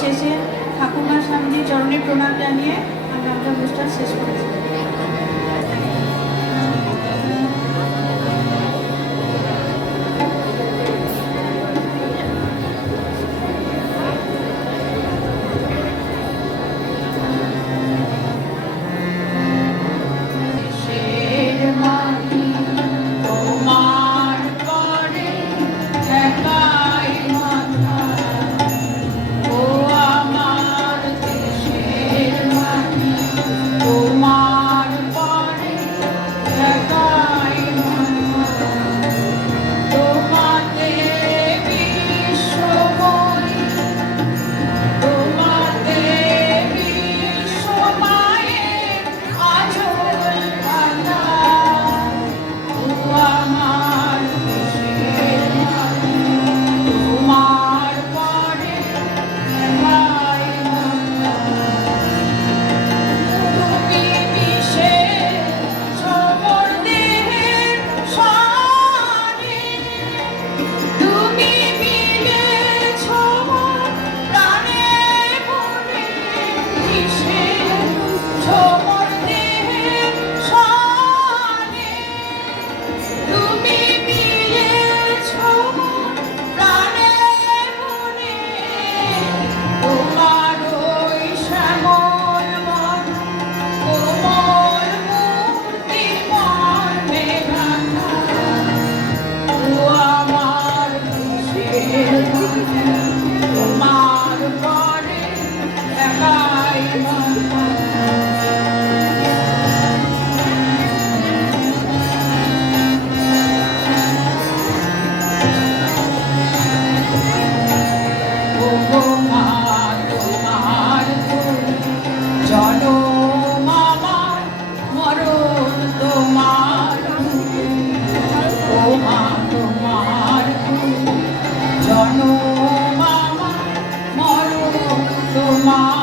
শেষে ঠাকুমার স্বামীর চরণে প্রণাম জানিয়ে আমরা অনুষ্ঠান শেষ tomorrow.